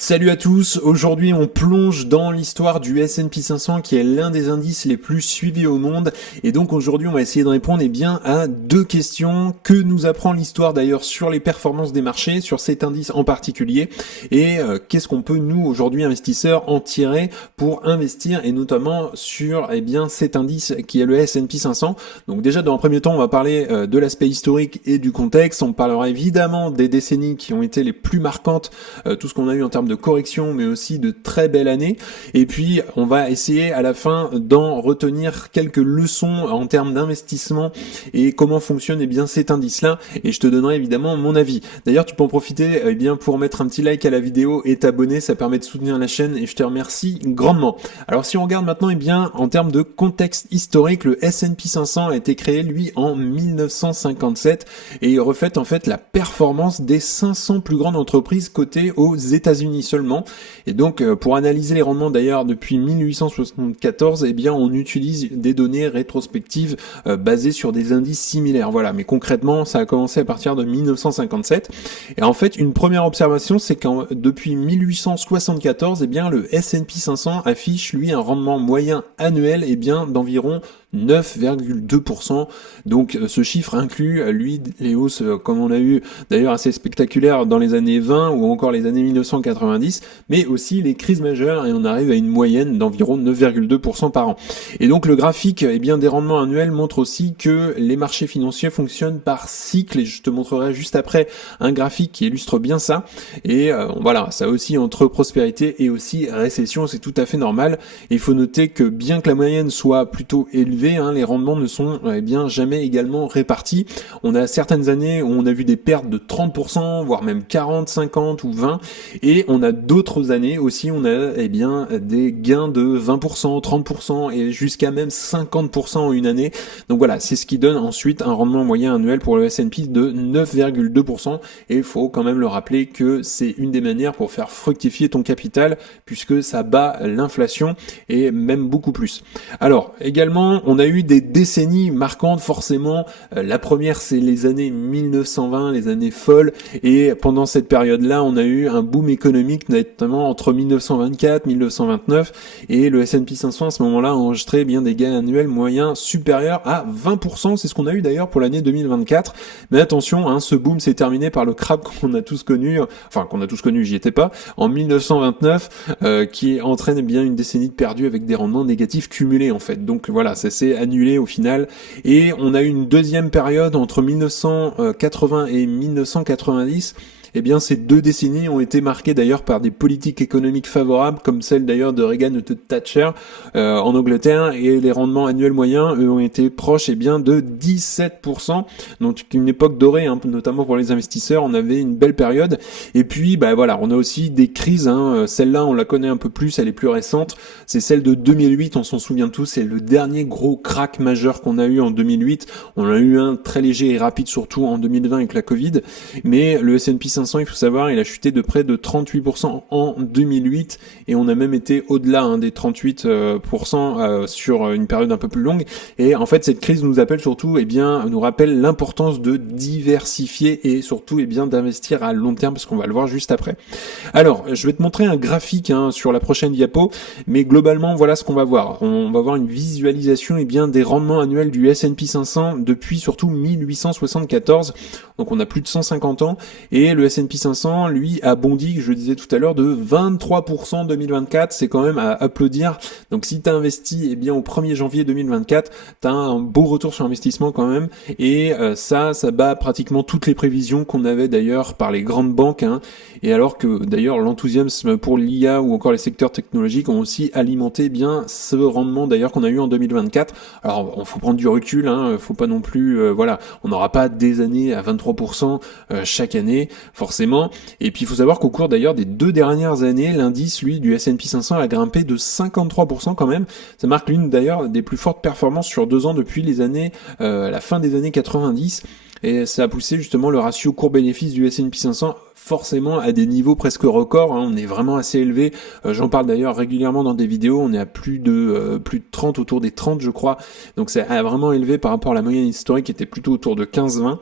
Salut à tous, aujourd'hui on plonge dans l'histoire du S&P 500 qui est l'un des indices les plus suivis au monde et donc aujourd'hui on va essayer de répondre bien à deux questions que nous apprend l'histoire d'ailleurs sur les performances des marchés, sur cet indice en particulier et qu'est-ce qu'on peut nous aujourd'hui investisseurs en tirer pour investir et notamment sur cet indice qui est le S&P 500. Donc déjà dans un premier temps on va parler de l'aspect historique et du contexte, on parlera évidemment des décennies qui ont été les plus marquantes, tout ce qu'on a eu en termes de correction mais aussi de très belles années, et puis on va essayer à la fin d'en retenir quelques leçons en termes d'investissement et comment fonctionne cet indice là, et je te donnerai évidemment mon avis. D'ailleurs tu peux en profiter pour mettre un petit like à la vidéo et t'abonner, ça permet de soutenir la chaîne et je te remercie grandement. Alors si on regarde maintenant en termes de contexte historique, le S&P 500 a été créé lui en 1957 et il reflète en fait la performance des 500 plus grandes entreprises cotées aux États-Unis seulement. Et donc pour analyser les rendements d'ailleurs depuis 1874, on utilise des données rétrospectives basées sur des indices similaires. Voilà, mais concrètement, ça a commencé à partir de 1957. Et en fait, une première observation, c'est que depuis 1874, le S&P 500 affiche lui un rendement moyen annuel d'environ 9,2%. Donc ce chiffre inclut lui les hausses comme on a eu d'ailleurs assez spectaculaires dans les années 20 ou encore les années 1990, mais aussi les crises majeures, et on arrive à une moyenne d'environ 9,2% par an. Et donc le graphique des rendements annuels montre aussi que les marchés financiers fonctionnent par cycle, et je te montrerai juste après un graphique qui illustre bien ça. Et voilà, ça aussi entre prospérité et aussi récession, c'est tout à fait normal. Et il faut noter que bien que la moyenne soit plutôt élevée, les rendements ne sont jamais également répartis. On a certaines années où on a vu des pertes de 30%, voire même 40, 50 ou 20, et on a d'autres années aussi où on a des gains de 20%, 30% et jusqu'à même 50% en une année. Donc voilà, c'est ce qui donne ensuite un rendement moyen annuel pour le S&P de 9,2%, et il faut quand même le rappeler que c'est une des manières pour faire fructifier ton capital puisque ça bat l'inflation et même beaucoup plus. Alors également, on a eu des décennies marquantes forcément. La première, c'est les années 1920, les années folles, et pendant cette période-là, on a eu un boom économique, notamment entre 1924 et 1929, et le S&P 500 à ce moment-là a enregistré des gains annuels moyens supérieurs à 20%, c'est ce qu'on a eu d'ailleurs pour l'année 2024. Mais attention, ce boom s'est terminé par le crack qu'on a tous connu, j'y étais pas, en 1929, qui entraîne une décennie de perdu avec des rendements négatifs cumulés en fait. Donc voilà, ça s'est annulé au final, et on a eu une deuxième période entre 1980 et 1990. Ces deux décennies ont été marquées d'ailleurs par des politiques économiques favorables, comme celle d'ailleurs de Reagan et de Thatcher en Angleterre, et les rendements annuels moyens, eux, ont été proches de 17%. Donc une époque dorée, notamment pour les investisseurs, on avait une belle période. Et puis on a aussi des crises, celle-là on la connaît un peu plus, elle est plus récente, c'est celle de 2008, on s'en souvient tous, c'est le dernier gros crack majeur qu'on a eu en 2008. On a eu un très léger et rapide surtout en 2020 avec la Covid, mais le S&P 500, il faut savoir, il a chuté de près de 38% en 2008, et on a même été au-delà des 38% sur une période un peu plus longue. Et en fait, cette crise nous appelle surtout, nous rappelle l'importance de diversifier et surtout d'investir à long terme, parce qu'on va le voir juste après. Alors, je vais te montrer un graphique sur la prochaine diapo, mais globalement, voilà ce qu'on va voir. On va voir une visualisation des rendements annuels du S&P 500 depuis surtout 1874. Donc on a plus de 150 ans, et le S&P 500, lui, a bondi, je le disais tout à l'heure, de 23% en 2024, c'est quand même à applaudir. Donc si tu as investi au 1er janvier 2024, tu as un beau retour sur investissement quand même, et ça bat pratiquement toutes les prévisions qu'on avait d'ailleurs par les grandes banques, et alors que d'ailleurs l'enthousiasme pour l'IA ou encore les secteurs technologiques ont aussi alimenté ce rendement d'ailleurs qu'on a eu en 2024. Alors on faut prendre du recul, faut pas non plus, on n'aura pas des années à 23% chaque année, forcément. Et puis il faut savoir qu'au cours d'ailleurs des 2 dernières années, l'indice lui du S&P 500 a grimpé de 53% quand même. Ça marque l'une d'ailleurs des plus fortes performances sur 2 ans depuis la fin des années 90. Et ça a poussé justement le ratio court-bénéfice du S&P 500 forcément à des niveaux presque records, hein. On est vraiment assez élevé. J'en parle d'ailleurs régulièrement dans des vidéos. On est à plus de 30, autour des 30 je crois. Donc c'est vraiment élevé par rapport à la moyenne historique qui était plutôt autour de 15-20.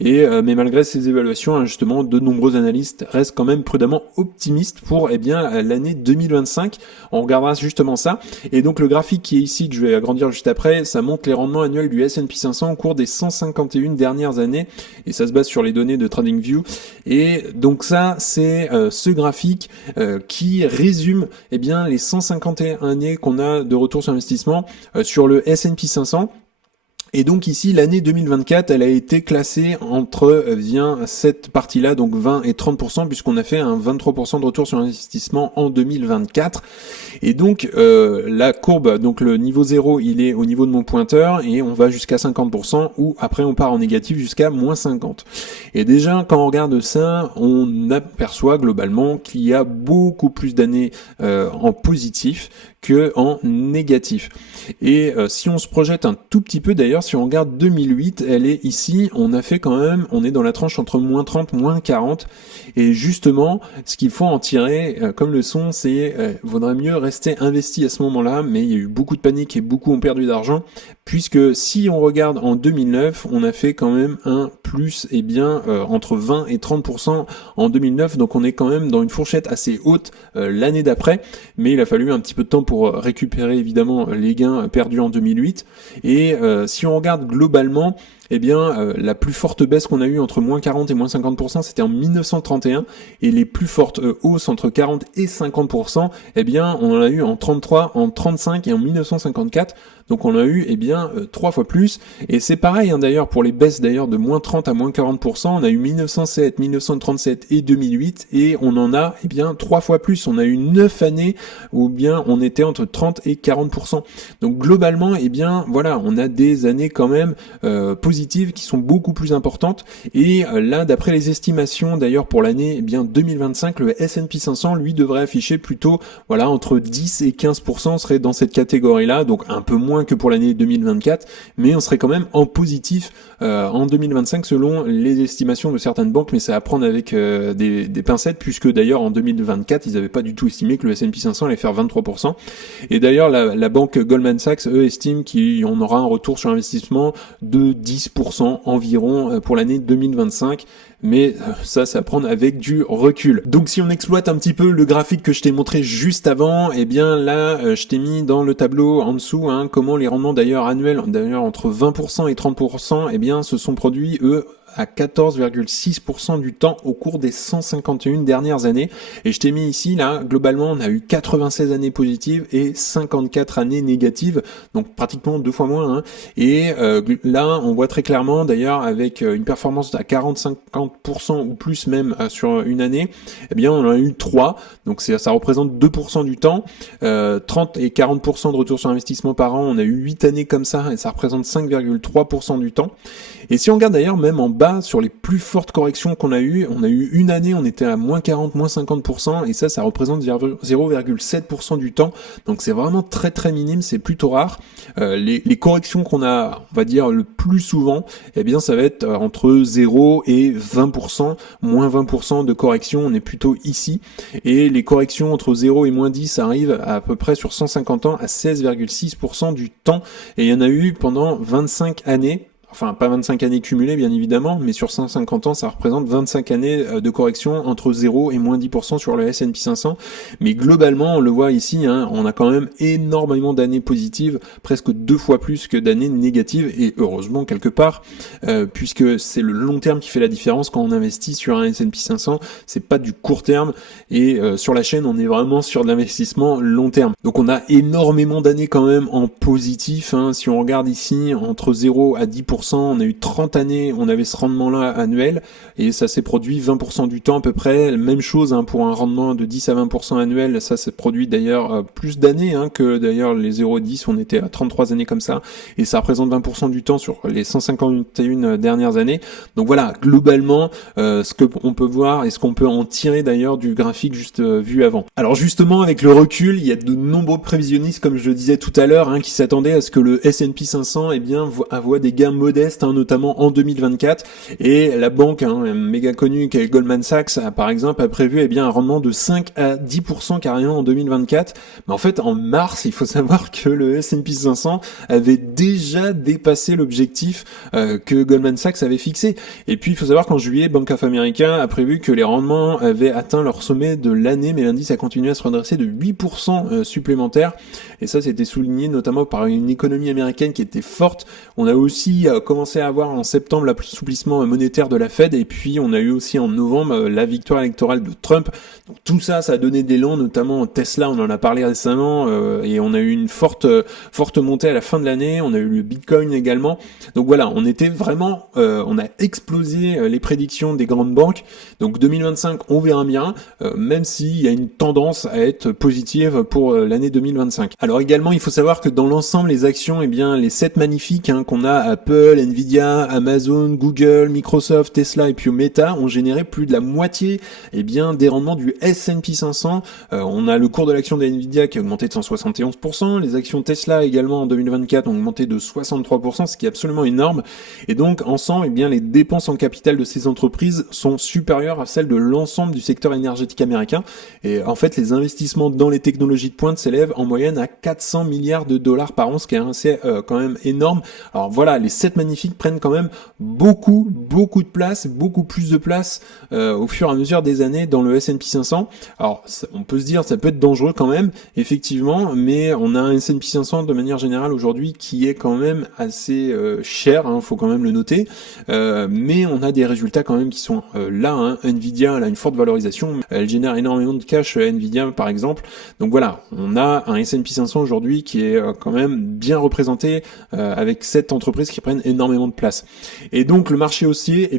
Mais malgré ces évaluations, hein, justement, de nombreux analystes restent quand même prudemment optimistes pour l'année 2025. On regardera justement ça. Et donc le graphique qui est ici, que je vais agrandir juste après, ça montre les rendements annuels du S&P 500 au cours des 151 dernières années. Et ça se base sur les données de TradingView. Et donc ça, c'est ce graphique qui résume les 151 années qu'on a de retour sur investissement sur le S&P 500. Et donc ici, l'année 2024, elle a été classée entre cette partie-là, donc 20 et 30%, puisqu'on a fait un 23% de retour sur investissement en 2024. Et donc la courbe, donc le niveau 0, il est au niveau de mon pointeur, et on va jusqu'à 50%, ou après on part en négatif jusqu'à moins 50. Et déjà, quand on regarde ça, on aperçoit globalement qu'il y a beaucoup plus d'années en positif que en négatif. Et si on se projette un tout petit peu, d'ailleurs, si on regarde 2008, elle est ici, on est dans la tranche entre moins 30, moins 40, et justement, ce qu'il faut en tirer comme leçon, c'est vaudrait mieux rester investi à ce moment-là, mais il y a eu beaucoup de panique et beaucoup ont perdu d'argent, puisque si on regarde en 2009, on a fait quand même un plus, entre 20 et 30% en 2009, donc on est quand même dans une fourchette assez haute l'année d'après, mais il a fallu un petit peu de temps pour récupérer évidemment les gains perdus en 2008. Et si on regarde globalement, la plus forte baisse qu'on a eue entre moins 40 et moins 50%, c'était en 1931, et les plus fortes hausses entre 40 et 50%, on en a eu en 33, en 35 et en 1954. Donc on a eu 3 fois plus, et c'est pareil d'ailleurs pour les baisses d'ailleurs de moins 30 à moins 40%, on a eu 1907, 1937 et 2008, et on en a 3 fois plus, on a eu 9 années où on était entre 30 et 40%. Donc globalement, on a des années quand même positives qui sont beaucoup plus importantes, et là d'après les estimations d'ailleurs pour l'année 2025, le S&P 500 lui devrait afficher plutôt entre 10 et 15% serait dans cette catégorie-là, donc un peu moins que pour l'année 2024, mais on serait quand même en positif en 2025 selon les estimations de certaines banques, mais c'est à prendre avec des pincettes, puisque d'ailleurs en 2024 ils n'avaient pas du tout estimé que le S&P 500 allait faire 23%, et d'ailleurs la banque Goldman Sachs estime qu'on aura un retour sur investissement de 10% environ pour l'année 2025, mais ça à prendre avec du recul. Donc si on exploite un petit peu le graphique que je t'ai montré juste avant, là je t'ai mis dans le tableau en dessous comment les rendements d'ailleurs annuels, entre 20% et 30%, se sont produits eux à 14,6% du temps au cours des 151 dernières années. Et je t'ai mis ici, là, globalement, on a eu 96 années positives et 54 années négatives, donc pratiquement 2 fois moins. Et là, on voit très clairement, d'ailleurs, avec une performance à 40-50% ou plus même sur une année, on en a eu 3, donc ça représente 2% du temps. 30 et 40% de retour sur investissement par an, on a eu 8 années comme ça, et ça représente 5,3% du temps. Et si on regarde d'ailleurs même en bas sur les plus fortes corrections qu'on a eues, on a eu une année, on était à moins 40, moins 50%, et ça représente 0,7% du temps. Donc c'est vraiment très très minime, c'est plutôt rare. Les corrections qu'on a, on va dire, le plus souvent, ça va être entre 0 et 20%, moins 20% de correction, on est plutôt ici. Et les corrections entre 0 et moins 10 arrivent à peu près sur 150 ans à 16,6% du temps. Et il y en a eu pendant 25 années. Enfin, pas 25 années cumulées, bien évidemment, mais sur 150 ans, ça représente 25 années de correction entre 0 et moins 10% sur le S&P 500. Mais globalement, on le voit ici, on a quand même énormément d'années positives, presque 2 fois plus que d'années négatives, et heureusement quelque part, puisque c'est le long terme qui fait la différence quand on investit sur un S&P 500, c'est pas du court terme, et sur la chaîne, on est vraiment sur de l'investissement long terme. Donc on a énormément d'années quand même en positif, si on regarde ici, entre 0 à 10%, on a eu 30 années, on avait ce rendement-là annuel, et ça s'est produit 20% du temps à peu près. Même chose pour un rendement de 10 à 20% annuel, ça s'est produit d'ailleurs plus d'années que d'ailleurs les 0 à 10, on était à 33 années comme ça, et ça représente 20% du temps sur les 151 dernières années. Donc voilà, globalement, ce que on peut voir et ce qu'on peut en tirer d'ailleurs du graphique juste vu avant. Alors justement, avec le recul, il y a de nombreux prévisionnistes, comme je le disais tout à l'heure, qui s'attendaient à ce que le S&P 500 voit des gains modeste, hein, notamment en 2024. Et la banque méga connue qui est Goldman Sachs, par exemple, a prévu un rendement de 5 à 10% carrément en 2024. Mais en fait, en mars, il faut savoir que le S&P 500 avait déjà dépassé l'objectif que Goldman Sachs avait fixé. Et puis, il faut savoir qu'en juillet, Bank of America a prévu que les rendements avaient atteint leur sommet de l'année, mais l'indice a continué à se redresser de 8% supplémentaires. Et ça, c'était souligné notamment par une économie américaine qui était forte. On a aussi commencé à avoir en septembre l'assouplissement monétaire de la Fed, et puis on a eu aussi en novembre la victoire électorale de Trump. Donc tout ça, ça a donné de l'élan, notamment Tesla, on en a parlé récemment, et on a eu une forte montée à la fin de l'année. On a eu le Bitcoin également. Donc voilà, on était vraiment, on a explosé les prédictions des grandes banques. Donc 2025, on verra bien, même s'il y a une tendance à être positive pour l'année 2025. Alors également, il faut savoir que dans l'ensemble, les actions, les 7 magnifiques qu'on a, Apple, Nvidia, Amazon, Google, Microsoft, Tesla et puis Meta, ont généré plus de la moitié des rendements du S&P 500. On a le cours de l'action d'Nvidia qui a augmenté de 171%, les actions Tesla également en 2024 ont augmenté de 63%, ce qui est absolument énorme. Et donc ensemble, les dépenses en capital de ces entreprises sont supérieures à celles de l'ensemble du secteur énergétique américain. Et en fait, les investissements dans les technologies de pointe s'élèvent en moyenne à 400 milliards de dollars par an, ce qui est assez quand même énorme. Alors voilà, les 7 magnifiques prennent quand même beaucoup de place, beaucoup plus de place au fur et à mesure des années dans le S&P 500. Alors on peut se dire ça peut être dangereux quand même, effectivement, mais on a un S&P 500 de manière générale aujourd'hui qui est quand même assez cher, faut quand même le noter, mais on a des résultats quand même qui sont là. Nvidia elle a une forte valorisation, elle génère énormément de cash, Nvidia par exemple. Donc voilà, on a un S&P 500 aujourd'hui qui est quand même bien représenté avec 7 entreprises qui prennent énormément de place. Et donc le marché haussier,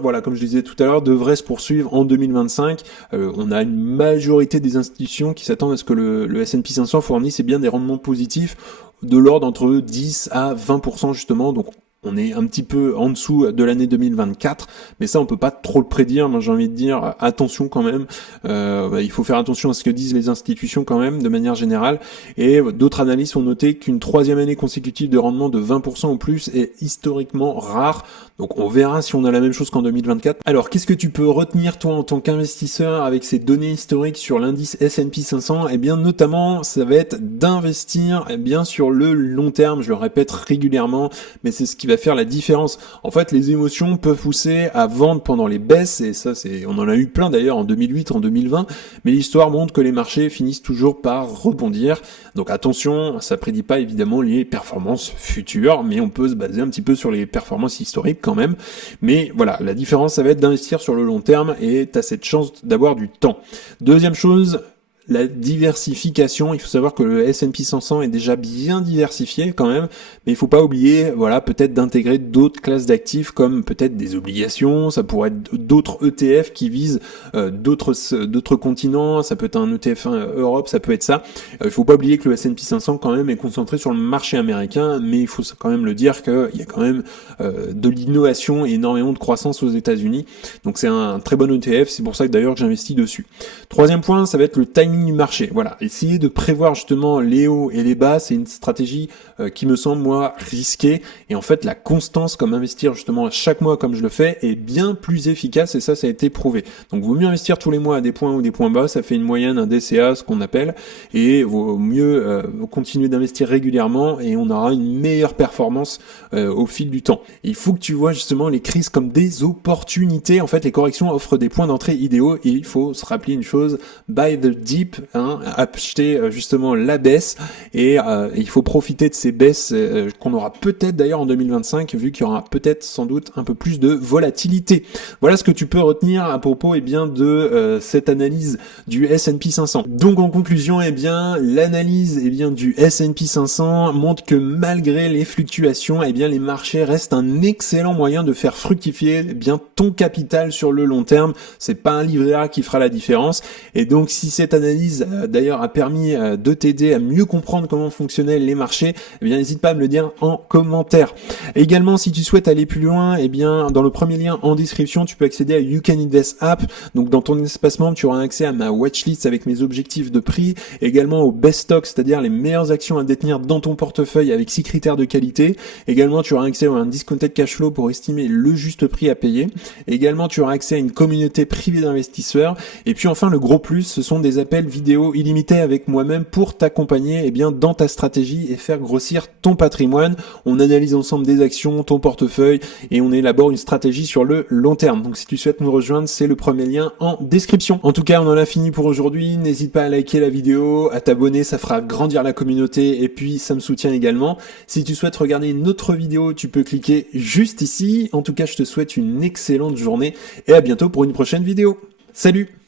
voilà, comme je disais tout à l'heure, devrait se poursuivre en 2025. On a une majorité des institutions qui s'attendent à ce que le S&P 500 fournisse des rendements positifs de l'ordre entre 10 à 20% justement. Donc on est un petit peu en dessous de l'année 2024, mais ça on peut pas trop le prédire. Moi j'ai envie de dire attention quand même, il faut faire attention à ce que disent les institutions quand même de manière générale. Et d'autres analystes ont noté qu'une 3e année consécutive de rendement de 20% ou plus est historiquement rare. Donc on verra si on a la même chose qu'en 2024. Alors qu'est-ce que tu peux retenir toi en tant qu'investisseur avec ces données historiques sur l'indice S&P 500 ? Notamment ça va être d'investir sur le long terme. Je le répète régulièrement, mais c'est ce qui va faire la différence. En fait, les émotions peuvent pousser à vendre pendant les baisses, et ça on en a eu plein d'ailleurs en 2008, en 2020, mais l'histoire montre que les marchés finissent toujours par rebondir. Donc attention, ça prédit pas évidemment les performances futures, mais on peut se baser un petit peu sur les performances historiques quand même. Mais voilà, la différence ça va être d'investir sur le long terme, et tu as cette chance d'avoir du temps. Deuxième chose, la diversification. Il faut savoir que le S&P 500 est déjà bien diversifié quand même, mais il faut pas oublier, peut-être d'intégrer d'autres classes d'actifs comme peut-être des obligations, ça pourrait être d'autres ETF qui visent d'autres continents, ça peut être un ETF Europe, ça peut être ça. Il faut pas oublier que le S&P 500 quand même est concentré sur le marché américain, mais il faut quand même le dire qu'il y a quand même de l'innovation et énormément de croissance aux États-Unis. Donc c'est un très bon ETF, c'est pour ça que d'ailleurs que j'investis dessus. Troisième point, ça va être le timing du marché. Voilà, essayer de prévoir justement les hauts et les bas, c'est une stratégie qui me semble moi risquée, et en fait la constance comme investir justement chaque mois comme je le fais est bien plus efficace, et ça a été prouvé. Donc vaut mieux investir tous les mois à des points ou des points bas, ça fait une moyenne, un DCA ce qu'on appelle, et vaut mieux continuer d'investir régulièrement et on aura une meilleure performance au fil du temps. Et il faut que tu vois justement les crises comme des opportunités. En fait les corrections offrent des points d'entrée idéaux, et il faut se rappeler une chose, buy the dip, acheter justement la baisse, et il faut profiter de ces baisses qu'on aura peut-être d'ailleurs en 2025, vu qu'il y aura peut-être sans doute un peu plus de volatilité. Voilà ce que tu peux retenir à propos de cette analyse du S&P 500. Donc en conclusion, l'analyse du S&P 500 montre que malgré les fluctuations, les marchés restent un excellent moyen de faire fructifier ton capital sur le long terme. C'est pas un livret A qui fera la différence, et donc si cette analyse analyse d'ailleurs a permis de t'aider à mieux comprendre comment fonctionnaient les marchés, eh bien n'hésite pas à me le dire en commentaire. Également, si tu souhaites aller plus loin, eh bien dans le premier lien en description, tu peux accéder à You Can Invest App. Donc dans ton espace membre, tu auras accès à ma watchlist avec mes objectifs de prix, également au best stock, c'est-à-dire les meilleures actions à détenir dans ton portefeuille avec 6 critères de qualité. Également, tu auras accès à un discounted cash flow pour estimer le juste prix à payer. Également, tu auras accès à une communauté privée d'investisseurs. Et puis enfin, le gros plus, ce sont des appels vidéo illimités avec moi-même pour t'accompagner dans ta stratégie et faire grossir ton patrimoine. On analyse ensemble des actions, ton portefeuille et on élabore une stratégie sur le long terme. Donc si tu souhaites nous rejoindre, c'est le premier lien en description. En tout cas, on en a fini pour aujourd'hui. N'hésite pas à liker la vidéo, à t'abonner, ça fera grandir la communauté et puis ça me soutient également. Si tu souhaites regarder une autre vidéo, tu peux cliquer juste ici. En tout cas, je te souhaite une excellente journée et à bientôt pour une prochaine vidéo. Salut!